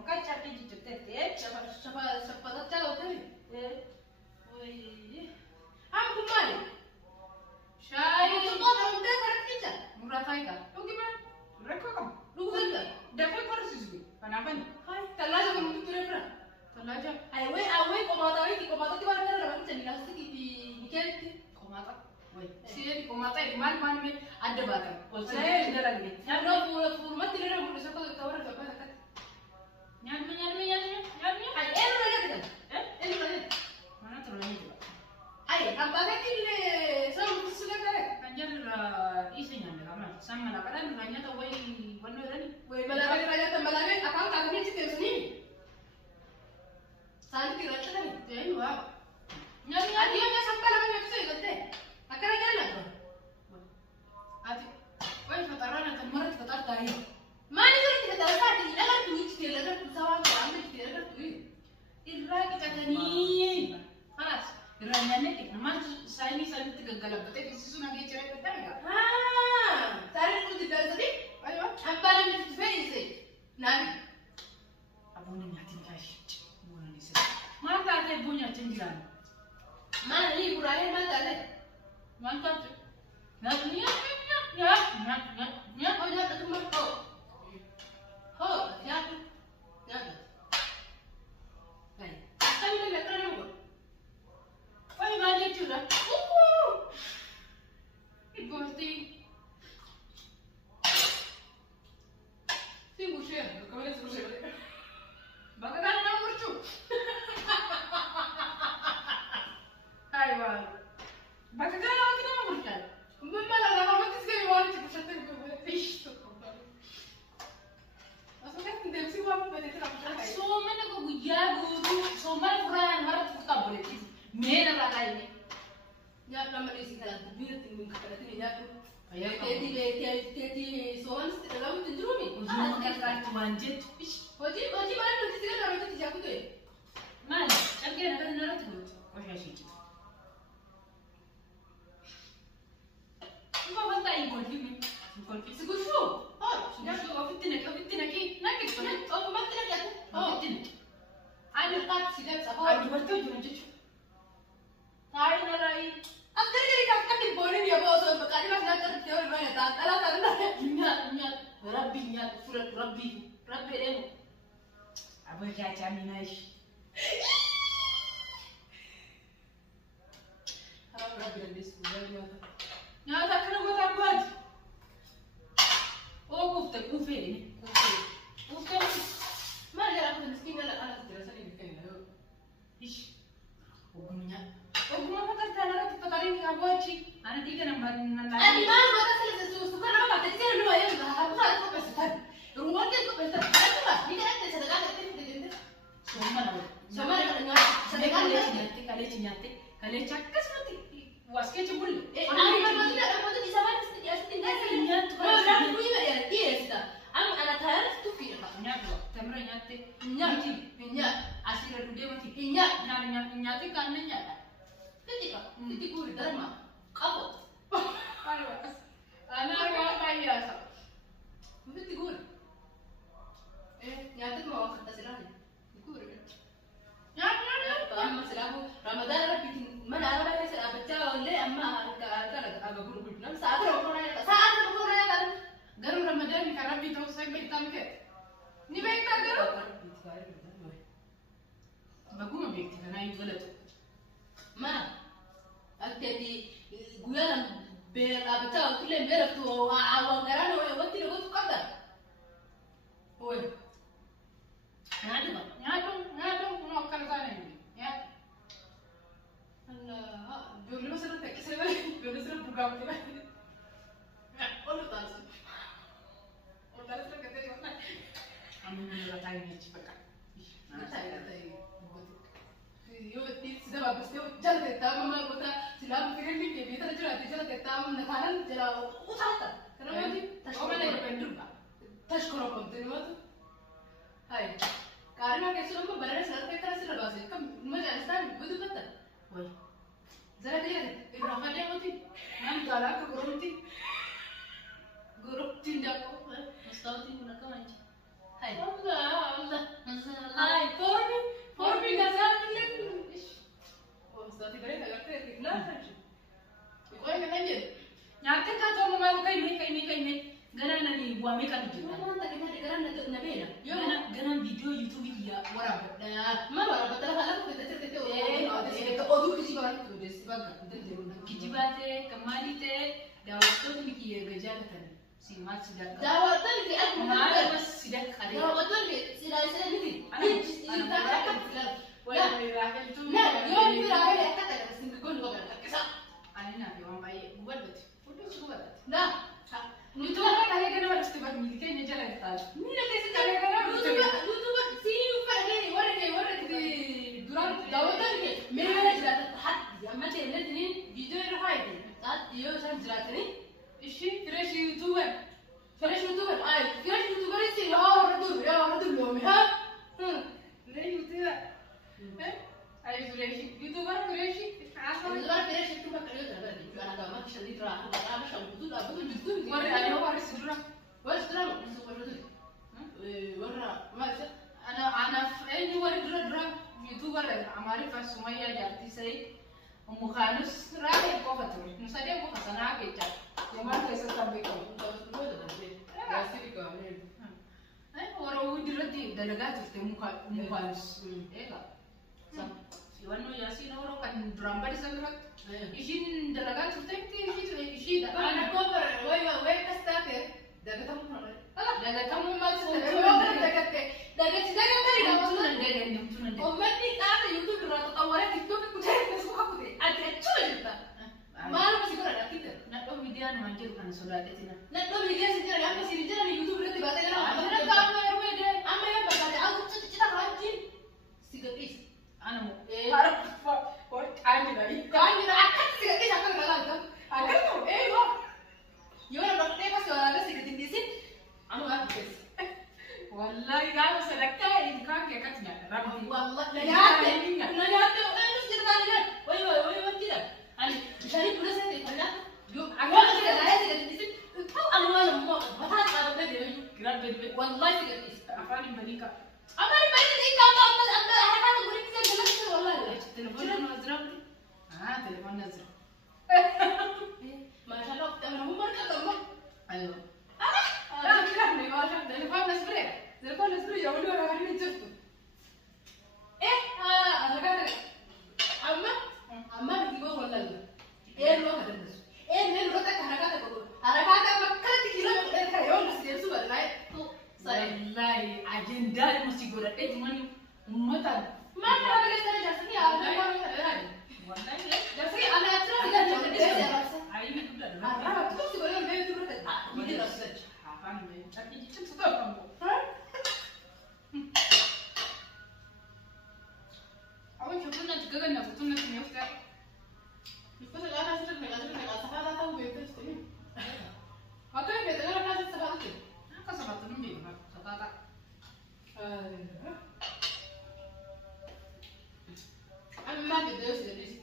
Muka cakap je tete. Siapa tak tahu tu? Woi, aku mari. Syai. Itu orang muda berat kita. Murah tay ka. Lu gimana? Mereka kamu. Lu gimana? Dapat kursus juga. Kenapa nih? Hai, talaga kamu tu berapa? Talaga. Away, komata tu ada orang jadi nasi di mikir. Komata. Woi, sih di komata di mana me ada bakal. Saya Saya ada lagi. Nyamno format tidak ada boleh siapa tahu orang apa kata. Nyarmi. Ay, elu aja kita. Elu aja. Mana terlalu juga. Ay, apa kata ini? Sama sudah ada. Anjar isinya nih kamu. Sama lah kadang nanya tuh woi mana ni? Woi, malaga raja tambalaga, apa kata ni cerita sini? Santi raja tadi. Eh, wah. Nyari dia nggak sampai lagi nggak bisa ikut. Akan nyala tuh. Ati, woi fataran atau marat fatar tahi. Mana sih kita tahu tadi? Lalu tuh cerita lalu tuh sama orang cerita lalu tuh. Irra kita tani. Halas. Iranya nih, nama saya ni saya tiga galap. Tapi sisi sungai dia cerai betul ya? Tadi tuh tidak tadi. Ayo. Apa yang itu sih? Nabi. Abu ni nyati cash. Mana ni sih? Mana ada punya cengiran? Mana ni kurangnya mana ada? Mantap. Ya. Oh, jangan tu mah. Oh, jangan. Baik. Kami nak kerana apa? Woi, mana itu dah? Ibu mesti. Tunggu saya. Kau nak tunggu saya. Bagaimana nak urut? Hai, wah. Bagaimana kita nak urut? Memang lah, kalau mati sekali orang cakap saya tu. Ish, tu. Maksudnya tidak sih apa pada terang terang. So mana kau buja guru, so mana kurang harap kita boleh sih. Mana lagi ni? Ya, nama dia sih kalau tu dia tinggal kat sini ya tu. Ayah Tadi soal lalu tu jurumi. Ujung kan tuanjet. Hoji mana tu sih kalau tu tidak aku tu. Mana? Cakap nak kena nak tu. Oh ya sih. Kau bantah ibu ni. Kau kisah Segushu. Oh, ya kau fitin ki. Nak kita ni. oh mati lagi aku. Oh fitin. Ada kat sidat apa? Ada bertu jual cucu. Tahu nalai. Akhir jadi kakak di boleh dia bawa soal bekali mas nak kerja orang yang tak kalah tak ada. Nyat. Surat Rabbi demo. Apa caca minaish. Harap Rabbi dan Bismillah dia. Nyata kena buat apa? Oh, kufte ni. Kufte. Mana dia aku miskin anak terasa ni bukan ya. Ish. Ogumnya apa kata anak kita kali ni apa sih? Anak tiga nampak nanda. Di mana mata saya sesuatu kan apa tadi saya dulu ayam aku aku pesan. Rumah dia aku pesan. Aku lah, ni kan ada sedekah itu. Sama nak sedekah kali cakas mati. Waske cembul. Ani mana tu di sana mesti dia Nyat. Oh, dah punya ya. Dia sudah. Am anak harus tu fikir. Nyat. Tamra nyate. Nyat. Asira dude mati. Nyat. Nyate kan nyat. Ketika guru dharma. Apa? Anak apa ya sa? Mesti guru. Nyata mau kata sirani. Guru. Nyat. Amma sirabu Ramadan rabbi mana ada saya baca oleh amma agak guru nam saat orang kan Garu Ramadan karabi tahu saya baik tam ke? Ni baik tak garu? Bagus mah baik tak naik galat. ma akti guyaran ber baca kulen ber tu awang garan waktu itu kada oi Nyatu mau kan sana ni. Ya. Allah jumlah sering tak kisah lagi jumlah sering program kita oh tak kata dia mana Amin mula tayo ni cipaka. Yo sudah bagus tu jalan tetap mama kota silam fikir ni kita jalan tetap nakaran jalan utara karena mati tashkoro konten matu hai karena kesel mah barang salah kita sih lepas itu kan macam asal betul betul Woi. zara dia ibrahim dia mati Nam tala ka guru tindak ko. Mustawti muna ka manci. hai Allah. هاي فورمي كذا من إيش وصلتي بريء أقرأت لا ترجع يقول لك نجد nyata ka to ma ko kai gana na ni wa me kan ji ما أنت كنا نقرأ نبينا gana video youtube ya wara da ما بعرف بترى هلا كنت تتكلم أودو كذي بعرف تودس بقى kijibate kamalite da wato ni ki ga jagatan si ma si da دعوتني في أكل ma si da kare دعوتني سيدا نبي أنا ولا راح tu لا يوم في راح يحتاج بس نقول بقى كذا ana na bi wan bai gubat foto su gubat لا itu kan kare gana ba su ba mi kai ne jala ta مين اللي سيدا يوتيوب سيو فرقني ورك دوران دعوتني من وين جلات التحدي أما تقلدني فيديو يروح هايدي تعال يو سام جلاتني ishi fresh youtuber فرش يوتيوبر فرش يوتيوبر يصير يا ردوا لهم ها le youtuber ay fresh youtuber fresh يوتيوبر فرش يوتيوبر كريوتر بقى أنا كمان مش هدي ترى أنا مش هقول بدون wala ani ho war sidura وش ترى مش هقول ورا ما انا اي war dura youtuber amari fa sumaya jarti sai umu khalus rahe ko fatur musade ko fasana ke ta yamar ke sa tambe ko wara wudirati dalagatu te umu khalus ega si wanno yasina wara kan drambari sagrat ishin dalagatu te ishi da أنا كوبر وين كستاكر ده كتمو daga kamu mal ده كتير tunan de أمتي تعرف يوتيوب رات طورت تيك توك كتير بس ما كنت أتشوف ما أنا بس يقول أنا كده na do video na manjir kan suradetina لا ده بيجي سيدنا يا بس يجينا يوتيوب رات بعدين ana أنا ka ma yarwe de أما يا بس أنا عاوز تشتغل راجل سيجابيس ana mo إيه harap ko ani dai كان يلا أكيد سيجابيس أكيد كلام agano eyo يوم بقتني بس ولا بس سيجابيس أنا ما أعرف wallahi ga sadaka in ka ke katnya rabbi والله لا يعطي لا يعطي أنا مش كده قال وي كده أنا مش عارف ولا سنة كنا يوم عقول كده هذا كده تو أنا ما بتاعت أنا بدي rabbi والله كده afani malika أما أنا بدي دي كام أما أنا أقول لك كده كده والله telefon nazra telefon nazra ما شاء الله أنا هم مركز الله ayo لا كده ما شاء telefon nazra telefon nazra ya wala wala ni jeftu إيه أنا كده أما بيجيبوا ولا لا إيه اللي هو هذا بس إيه اللي هو ده حركات بقول حركات ما كانت كيلو كده يوم بس يسوى ولا wallahi agenda musi gora et mani ummatan ما أنا بقول لك جالسني wallahi جالسني أنا أترى كده ayi kuda أنا بس تقول لهم بيجي تروح ميدي راسك afani me tapi jitu to kambo awon chukuna tukaga na kutuna tumefika بس أنا أنا سافرت أنا بيتستني هكذا بيتغير الناس السبعة aka sabatu numbe ba sakaka أنا ما قدرت أدرس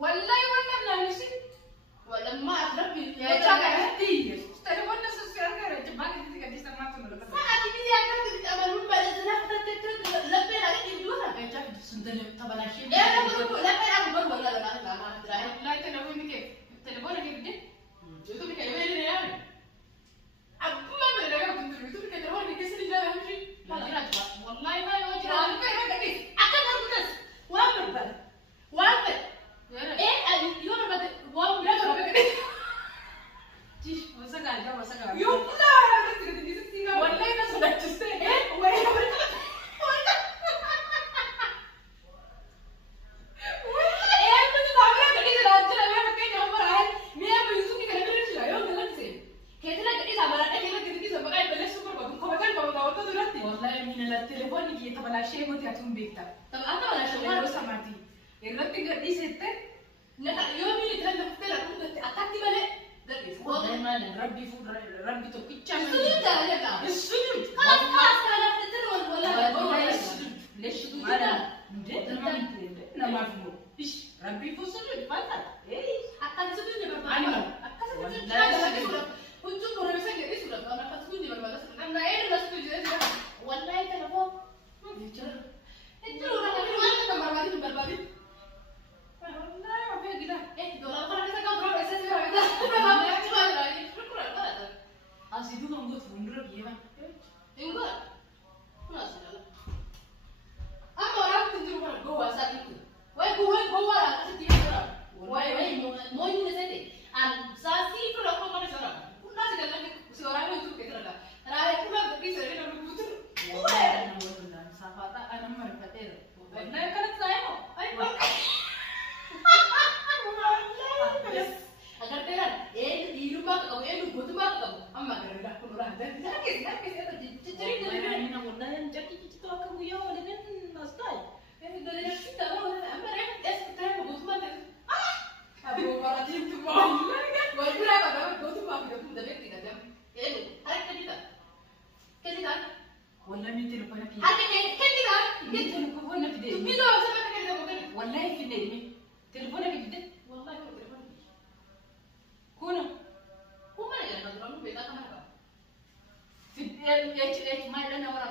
wallahi wannan na nishi ولما أتربي ya chaka hati telefon na sosial kare jebak ketika di sana tuh lho ما أدري يا كم أمر من بعد ذلك تتت لبي على يدوها ya chaka sundan tabala shi يا أنا بقول لبي أنا بقول ولا لا أنا ما أدري wallahi telefon ni ke telefon lagi gede يوتيوب كيف يعني أبو ما بدي أقول كنت يوتيوب كيف هو يكسر الجامعة همشي wajira jwa wallahi ma أنا wajira كيف كذي أكيد أقول ناس وامر بل وامر إيه يوم بعد وامر لا كذي jish wasaga wasaga يوم لا كذي wallahi na sudah custe إيه وين wallahi min la telefon ki tabala shi mo ta tum bekta طب أنا ولا wala شغال samati irratti gadi sette يومي اللي تهلا في التلة كنت أتاكي ملء wallahi ma rabbi to kiccha السجود ده يا جماعة السجود خلاص خلاص أنا في التلة ولا wallahi السجود ليش mana nama fumo ish rabbi fu sujud fata أكاد السجود يبقى أنا. أكاد السجود والله يبقى كنت مرة بس كده اسمه أنا أكاد السجود يبقى أنا إيه اللي السجود ده والله تلفون nggak fundura biar. Enggak. Nggak salah. Apa orang tunjuk orang gua saat itu? Wah, gua lah kasih dia orang. Wah, mau ini saja. An saat itu lah kau mana seorang. Udah sih kan si orang itu kita lah. Terakhir pula bisa dia nak putus. Wah, nggak safata anak mereka itu. Nah, kan saya mau. Ayo. Agar teran, di rumah kamu, di butuh kamu. Amma kerja pun orang. Dan sakit itu cerita Ini namun yang jadi itu aku buya oleh kan nastai. dari yang kita tahu, amma saya butuh mana? Abu barat itu mau. Buat berapa? Butuh apa? Butuh tapi tidak jam. Hari kita. Kita. Wallahi min telepon aku. Hari kita. Min telepon aku deh. Bisa sama kita bukan? Wallahi fi deh. Telepon aku deh. Wallahi telepon. Kuno. Kau mana yang nak orang beda kan apa? Fi ya ma lana wara